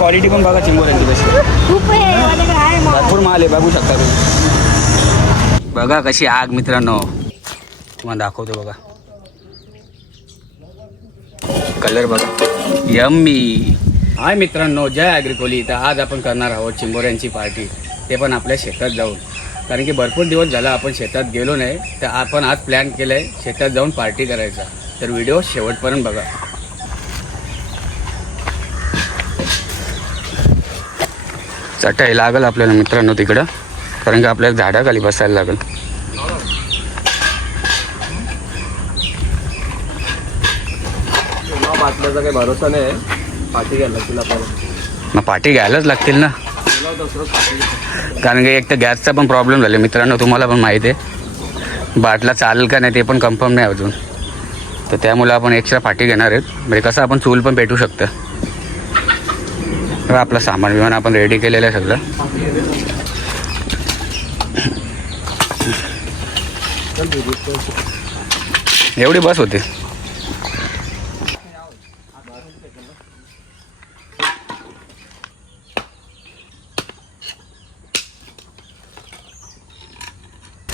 Quality पण बघा चिंबोऱ्यांची कशी भरपूर माल आहे, बघू शकता तुम्ही. बघा कशी आग मित्रांनो, तुम्हाला दाखवतो बघा. कलर बघा यम्मी. हाय मित्रांनो, जय ॲग्रिकोली. तर आज आपण करणार आहोत चिंबोऱ्यांची पार्टी, ते पण आपल्या शेतात जाऊन. कारण की भरपूर दिवस झाला आपण शेतात गेलो नाही, तर आपण आज प्लॅन केलं आहे शेतात जाऊन पार्टी करायचा. तर व्हिडिओ शेवटपर्यंत बघा. चटई लागल आपल्याला मित्रांनो तिकडं, कारण की आपल्याला झाडाखाली बसायला लागेल. बाटल्याचा काही भरोसा नाही, पाठी घ्यायला लागतील आपल्याला. मग पाठी घ्यायलाच लागतील ना, कारण की एक तर गॅसचा पण प्रॉब्लेम झाला मित्रांनो, तुम्हाला पण माहिती आहे. बाटला चालेल का नाही ते पण कन्फर्म नाही अजून, तर त्यामुळे आपण एक्स्ट्रा पाठी घेणार आहेत. म्हणजे कसं आपण चूल पण पेटू शकतं. आपलं सामान बिमान आपण रेडी केलेलं आहे सगळं. एवढी बस होते.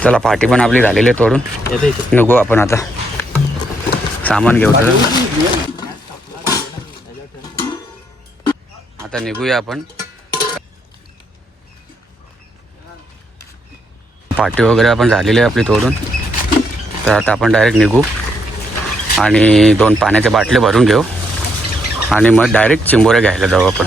चला पाठी पण आपली झालेली आहे तोडून. निघू आपण आता, सामान घेऊ. आता निघूया आपण. पाटी वगैरे आपण झालेली आहे आपली तोडून. तर आता आपण डायरेक्ट निघू आणि 2 पाण्याच्या बाटल्या भरून घेऊ आणि मग डायरेक्ट चिंबोऱ्या घ्यायला जाऊ आपण.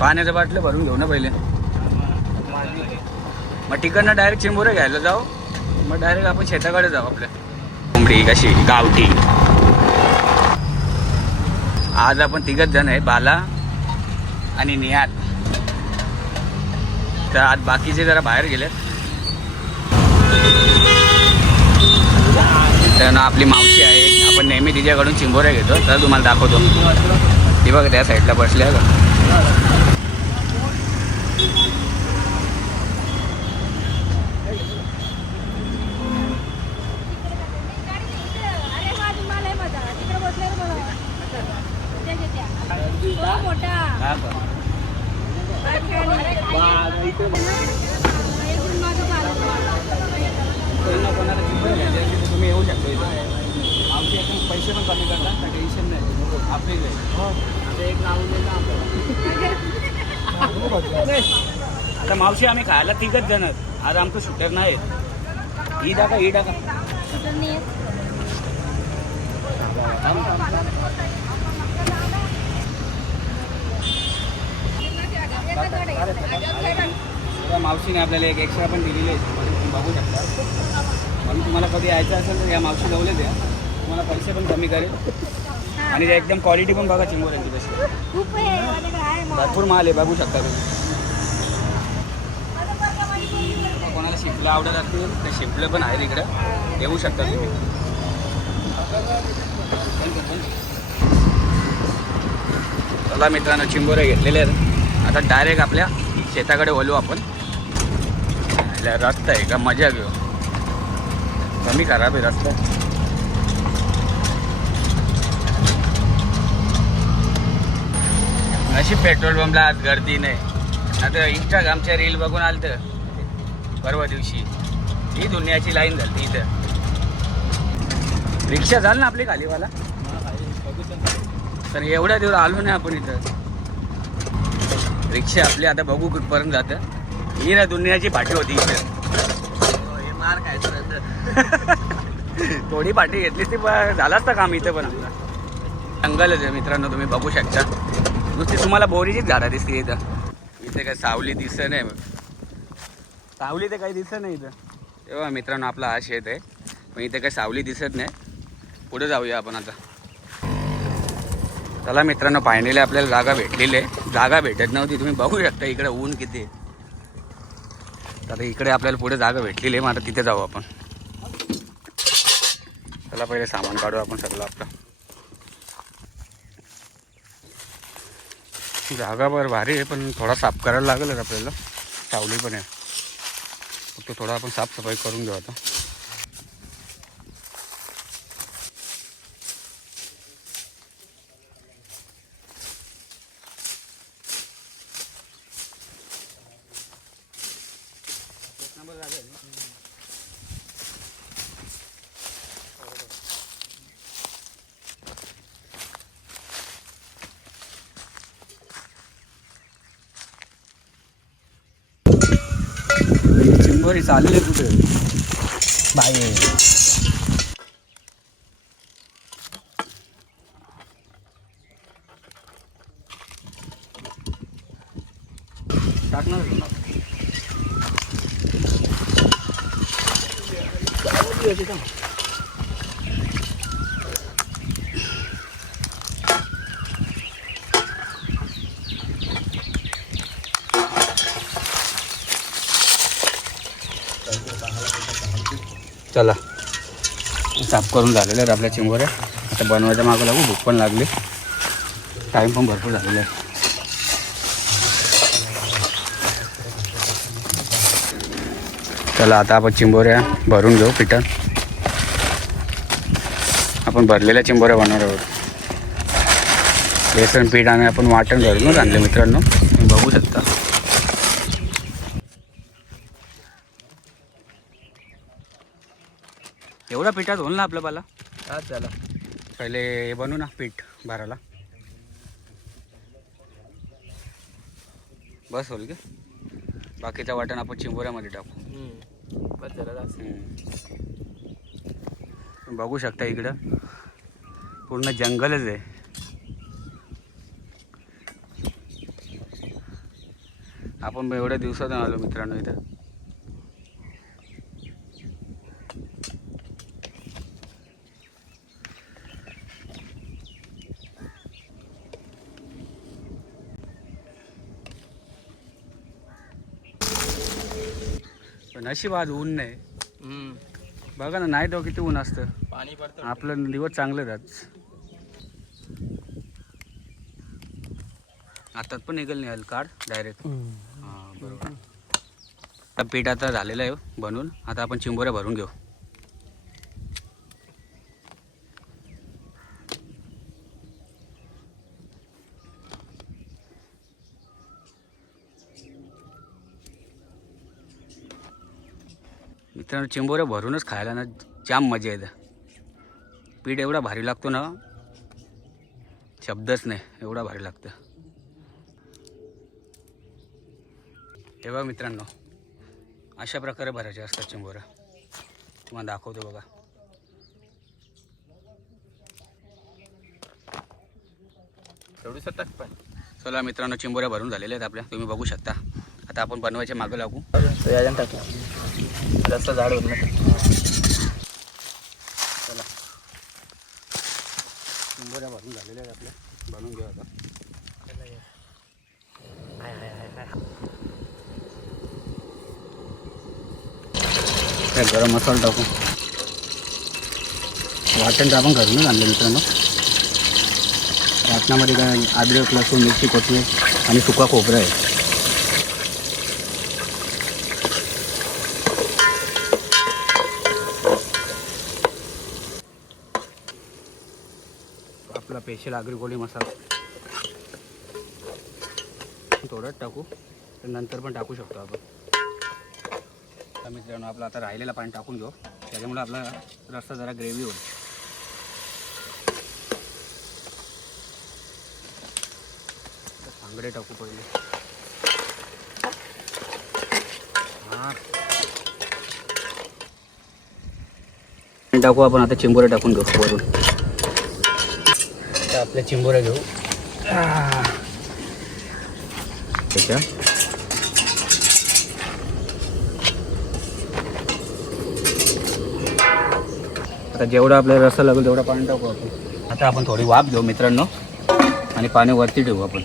पाण्याच्या बाटल्या भरून घेऊ ना पहिले, मग तिकडनं डायरेक्ट चिंबोऱ्या घ्यायला जाऊ. मग डायरेक्ट आपण शेताकडे जाऊ. आपल्या कोंबडी कशी गावठी. आज आपण 3 जण आहे, बाला आणि नियात. तर आज बाकीचे जरा बाहेर गेलेत. तर आपली मावशी आहे, आपण नेहमी तिच्याकडून चिंबोऱ्या घेतो. तर तुम्हाला दाखवतो. ती बघा त्या साईडला बसली आहे का. तुम्ही येऊ शकता इथं. आमचे एकदम पैसे पण कमी करतात, तर टेन्शन नाही. आपले एक आता मावशी आम्ही खायला 3 जण आहेत. आज आमचं शूटर नाही. ही टाका ही टाका. मावशीने आपल्याला एक एक्स्ट्रा पण दिलेली आहे, तुम्ही बघू शकता. म्हणून तुम्हाला कधी यायचं असेल तर या मावशी जवळ द्या, तुम्हाला पैसे पण कमी करेल. आणि एकदम क्वालिटी पण बघा चिंबोऱ्यांची कशी. भरपूर माल आहे, बघू शकता तुम्ही. कोणाला शिपलं आवडत असतील तर शिपलं पण आहे इकडं, येऊ शकता तुम्ही. चला मित्रांनो, चिंबोऱ्या घेतलेले आहेत. आता डायरेक्ट आपल्या शेताकडे वळू आपण. रस्ता आहे का, मजा घेऊ. कमी खराब आहे रस्ता. अशी पेट्रोल पंपला आज गर्दी नाही. आता इंस्टाग्रामच्या रील बघून आलं तर परवा दिवशी ही दुनियाची लाईन झाली इथं. रिक्षा झाली ना आपली खालीवाला. तर एवढ्या दिवस आलो नाही आपण इथं. रिक्षा आपली आता बघू कुठपर्यंत जातं. ही ना दुनियाची पाठी होती इथं. मार खायचं थोडी पाठी घेतली ती झाला असता काम इथं. पण आपला जंगलच आहे मित्रांनो, तुम्ही बघू शकता. नुसती तुम्हाला बोरीचीच झाडं दिसते इथं. इथे काय सावली दिसत नाही. सावली तर काही दिसत नाही इथं. तेव्हा मित्रांनो आपला हा शेत आहे, पण इथे काही सावली दिसत नाही. पुढे जाऊया आपण आता. चला मित्रांनो, फायनली आपल्याला जागा भेटलेली आहे. जागा भेटत नव्हती, तुम्ही बघू शकता इकडे ऊन किती आहे. तर इकडे आपल्याला पुढे जागा भेटलेली आहे. मग आता तिथे जाऊ आपण. चला पहिले सामान काढू आपण सगळं आपलं. जागा बरं भारी आहे, पण थोडा साफ करायला लागेल आपल्याला. सावली पण आहे, फक्त थोडा आपण साफसफाई करून घेऊ आता. चिंबोरी चालले कुठे बाई. टाकणार चला साफ करून झालेलं आहेत आपल्या चिंबोऱ्या. आता बनवायच्या मागं लागू, भूक पण लागली, टाईम पण भरपूर झालेला आहे. चला आता आपण चिंबोऱ्या भरून घेऊ पिठं. आपण भरलेल्या चिंबोऱ्या बनवणार आहोत. बेसन पीठ आणि आपण वाटण घरूनच आणले मित्रांनो, तुम्ही बघू शकता. एवढा पिठात होईल ना आपलं पाला. हा चला पहिले हे बनवू ना पीठ भरायला. बस होईल का? बाकीचं वाटण आपण चिंबोऱ्यामध्ये टाकू. बस चला. बघू शकता इकडं पूर्ण जंगलच आहे. आपण एवढ्या दिवसातून आलो मित्रांनो इथं. पण नशीब आज ऊन नाही. बघा ना, नाही तो किती ऊन असतं. पाणी पडतं. आपलं दिवस चांगलं आज. आतात पण निघेल नाही काढ डायरेक्ट. हां बरोबर. आता पीठ आता झालेलं आहे बनवून. आता आपण चिंबोऱ्या भरून घेऊ. मित्रांनो चिंबोऱ्या भरूनच खायला ना जाम मजा येते. पीठ एवढा भारी लागतो ना, शब्दच नाही, एवढा भारी लागतं. हे बघा मित्रांनो, अशा प्रकारे भरायचे असतात चिंबोऱ्या. तुम्हाला दाखवतो बघा. थोडीसं टाक पण. चला मित्रांनो, चिंबोऱ्या भरून झालेल्या आहेत आपल्या, तुम्ही बघू शकता. आता आपण बनवायच्या मागं लागू. याच्यानं टाकू जास्त जाड होत नाही. चला चिंबोऱ्या भरून झालेल्या आहेत आपल्या, बनवून घेऊ आता. गरम मसाला टाकू. वाटण तर आपण घरूनच आणलं मित्रांनो. वाटणामध्ये काय अद्रक, लसूण, मिरची, कोथिंबीर आणि सुका खोबरं आहे. आपला स्पेशल आगरी कोळी मसाला थोडंच टाकू, तर नंतर पण टाकू शकतो आपण. तर मित्रांनो, आपलं आता राहिलेलं पाणी टाकून घेऊ, त्याच्यामुळे आपला रस्सा जरा ग्रेव्ही होईल. सांगडे टाकू पहिले. हां टाकू आपण. आता चिंबोऱ्या टाकून घेऊ वरून. तर आपल्या चिंबोऱ्या घेऊ त्याच्या. आता जेवढा आपल्याला रस्सा लागेल तेवढा पाणी टाकू आपण. आता आपण थोडी वाफ घेऊ मित्रांनो, आणि पाणी वरती ठेवू आपण.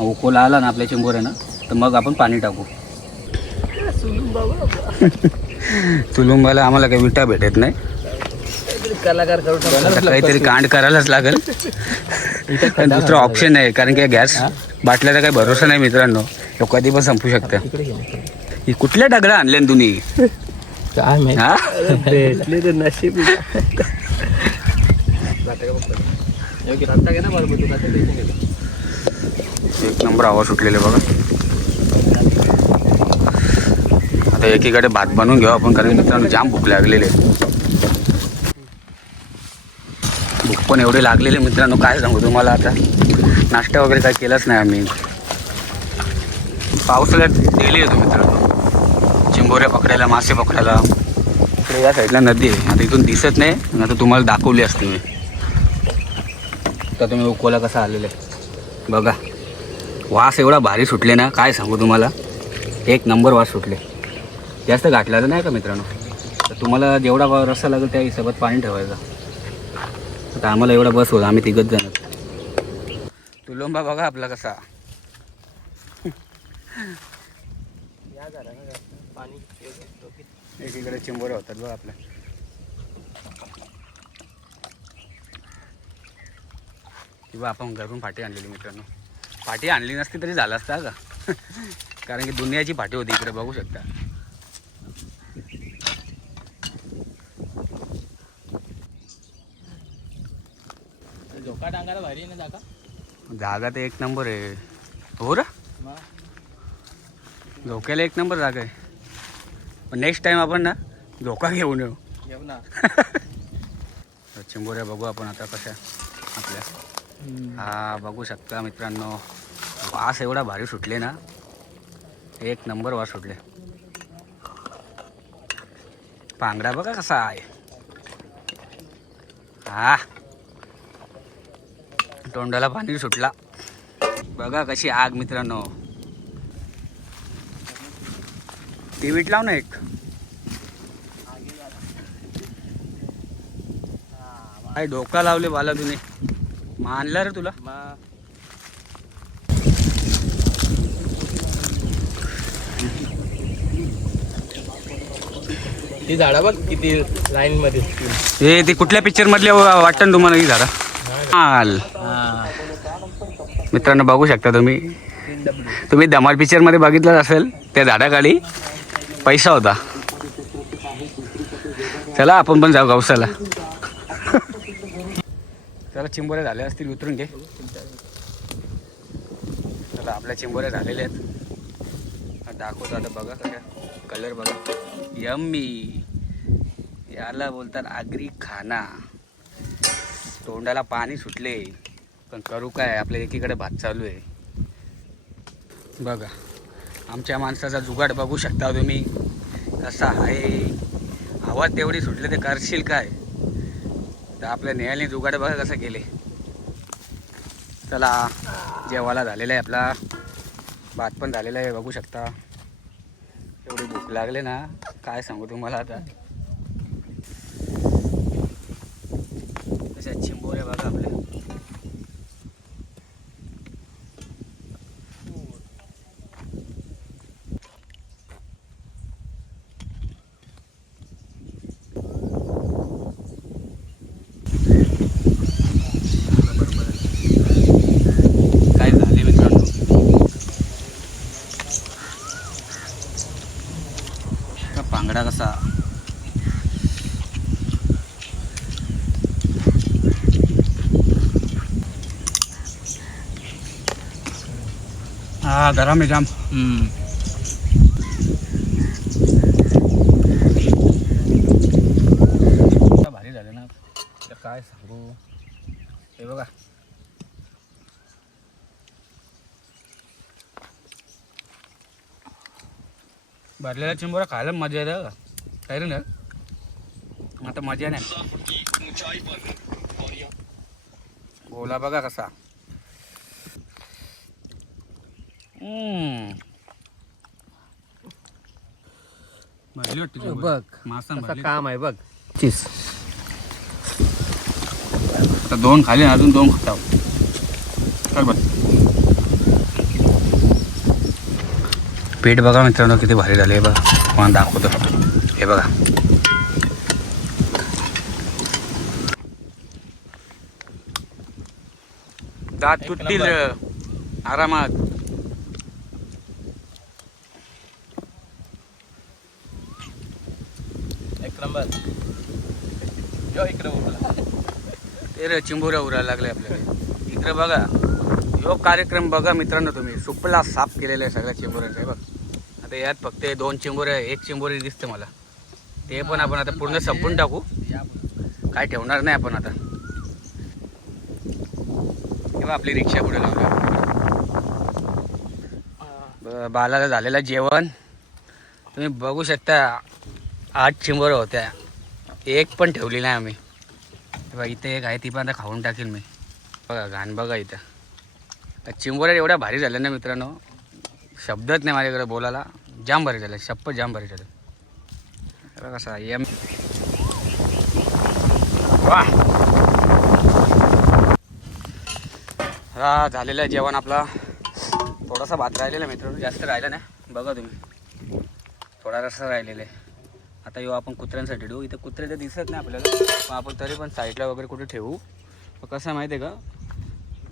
उकोला आला ना आपल्या चिंबोऱ्यानं, तर मग आपण पाणी टाकू. तुलुंबाला आम्हाला काही विटा भेटत नाही, कलाकार करू. काहीतरी कांड करायलाच लागेल. दुसरं ऑप्शन आहे, कारण की गॅस बाटल्याचा काही भरोसा नाही मित्रांनो, तो कधी पण संपू शकतं. ही कुठल्या दगडा आणल्या तुम्ही? काय माहिती. हा भेटले तर नशीब. एक नंबर आवाज सुटलेले बघा. आता एकीकडे भात बनवून घेऊ आपण, कारण मित्रांनो जाम भूक लागलेली आहे. भूक पण एवढी लागलेली मित्रांनो, काय सांगू तुम्हाला. आता नाश्ता वगैरे काय केलाच नाही आम्ही. पावसाळ्यात डेली येतो मित्रांनो चिंबोऱ्या पकडायला, मासे पकडायला. इकडे या साईडला नदी आहे. आता इथून दिसत नाही, आता तुम्हाला दाखवली असते मी. आता तुम्ही उकोला कसा आलेला आहे बघा. वास एवढा भारी सुटले ना, काय सांगू तुम्हाला. एक नंबर वास सुटले. जास्त गाठला तर नाही का मित्रांनो. तर तुम्हाला जेवढा रस्सा लागेल त्या हिशोबात पाणी ठेवायचं. आता आम्हाला एवढा बस होता, आम्ही तिघच जण. तुलोंबा बघा आपला कसा. एकीकडे चिंबोऱ्या होतात बघा आपल्या. किंवा आपण घरून फाटी आणलेली मित्रांनो. फाटी आणली नसती तरी झालं असता का. कारण की दुनियाची फाटी होती इकडे बघू शकता. झोका टांगायला भारी ना जागा. जागा तर एक नंबर आहे. हो रा, झोक्याला एक नंबर जागा आहे. पण नेक्स्ट टाइम आपण ना झोका घेऊन येऊ ना. चिंबोऱ्या बघू आपण आता कशा आपल्या. हा बघू शकता मित्रांनो, वास एवढा भारी सुटले ना, एक नंबर वास सुटले. पांगडा बघा कसा आहे. हा तोंडाला पाणी सुटला. बघा कशी आग मित्रांनो. टीव्हीत लाव ना एक. काय डोका लावले बाला तुने. मानला रे तुला. ती झाडा बघ किती लाईन मध्ये. हे ते कुठल्या पिक्चर मधले वाटतं ना तुम्हाला ही झाडा. माल मित्रांनो बघू शकता तुम्ही धमाल पिक्चर मध्ये बघितलं असेल. त्या झाडाखाली पैसा होता. चला आपण पण जाऊ गवसाला. चला चिंबोऱ्या झाल्या असतील, उतरून घे. चला आपल्या चिंबोऱ्या झालेल्या आहेत. दाखवतो आता बघा कशा. कलर बघा यम्मी. याला बोलतात आगरी खाना. तोंडाला पाणी सुटले, पण करू काय, आपल्या एकीकडे भात चालू आहे. बघा आमच्या माणसाचा जुगाड बघू शकता तुम्ही कसा आहे. आवाज तेवढी सुटले ते करशील काय. तर आपल्या नेहालने जुगाड बघा कसं केले. चला जेवायला झालेला आहे आपला. भात पण झालेला आहे बघू शकता. एवढी भूक लागले ना काय सांगू तुम्हाला. आता अशा चिंबोऱ्या बघा आपल्या. काय झाले मित्रांनो. पांगडा कसा. हा गरम आहे जाम. भारी झाले ना काय सांगू. हे बघा भरलेला चिंबोरा खायला मजा येते का. काय रे ना आता मजा नाही. बोला बघा कसा. बघ मासा कसं काम आहे बघ. चीज आता दोन खाले अजून दोन खाताव. चल बघ पेट बघा मित्रांनो किती भारी झाले. बघा तुम्हाला दाखवतो. हे बघा दात तुटतील आरामात. एक नंबर. ते रे चिंबोऱ्या उरायला लागले आपल्याला. इकडे बघा यो कार्यक्रम बघा मित्रांनो तुम्ही. सुपला साफ केलेला आहे सगळ्या चिंबोऱ्यांचा. हे बघ आता यात फक्त दोन चिंबोऱ्या, एक चिंबोरी दिसते मला. ते पण आपण आता पूर्ण संपून टाकू. काय ठेवणार नाही आपण आता. तेव्हा आपली रिक्षा पुढे लावली. बालाला झालेलं जेवण. तुम्ही बघू शकता 8 चिंबोरं होत्या, एक पण ठेवली नाही आम्ही. बघा इथे एक आहे, ती पण आता खाऊन टाकेल मी. बघा घाण बघा इथं. चिंबोऱ्या एवढ्या भारी झाल्या ना मित्रांनो, शब्दच नाही माझ्याकडे बोलायला. जाम भारी झालं, शप्प जाम भारी झालं. बघा कसा वाह. हा झालेलं आहे जेवण आपला. थोडासा भात राहिलेला मित्रांनो, जास्त राहिला नाही. बघा तुम्ही थोडा रस्सा राहिलेला आहे. आता येऊ आपण कुत्र्यांसाठी ठेवू. इथं कुत्रे तर दिसत नाही आपल्याला, पण आपण तरी पण साईडला वगैरे कुठे ठेवू. कसं आहे माहिती आहे का,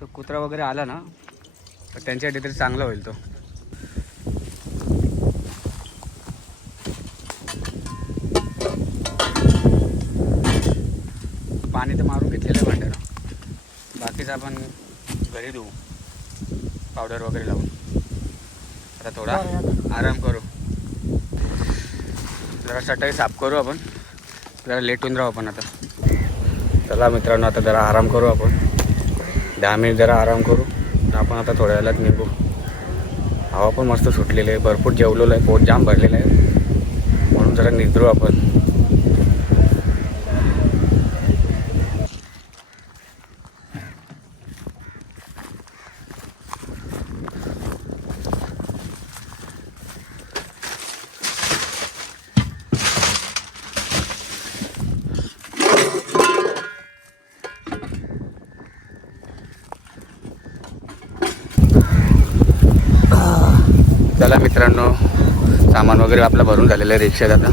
तो कुत्रा वगैरे आला ना तर त्यांच्यासाठी तरी चांगलं होईल. तो पाणी तर मारून घेतलेलं आहे भांड्यानं. बाकीचं आपण घरी देऊ पावडर वगैरे लावून. आता थोडा आराम करू, जरा चटई साफ करू आपण. जरा लेट होऊन राहू आपण आता. चला मित्रांनो, आता जरा आराम करू आपण. 10 मिनिट जरा आराम करू. आपण आता थोड्या वेळात निघू. हवा पण मस्त सुटलेली आहे, भरपूर जेवलेलं आहे, पोट जाम भरलेलं आहे, म्हणून जरा निघू आपण. चला मित्रांनो, सामान वगैरे आपलं भरून झालेलं आहे रिक्षात आता,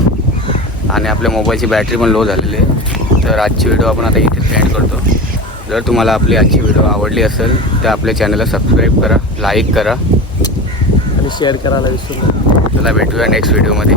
आणि आपल्या मोबाईलची बॅटरी पण लो झालेली आहे. तर आजची व्हिडिओ आपण आता इथेच एंड करतो. जर तुम्हाला आपली आजची व्हिडिओ आवडली असेल तर आपल्या चॅनलला सबस्क्राईब करा, लाईक करा आणि शेअर करायला विसरू नका. चला भेटूया नेक्स्ट व्हिडिओमध्ये.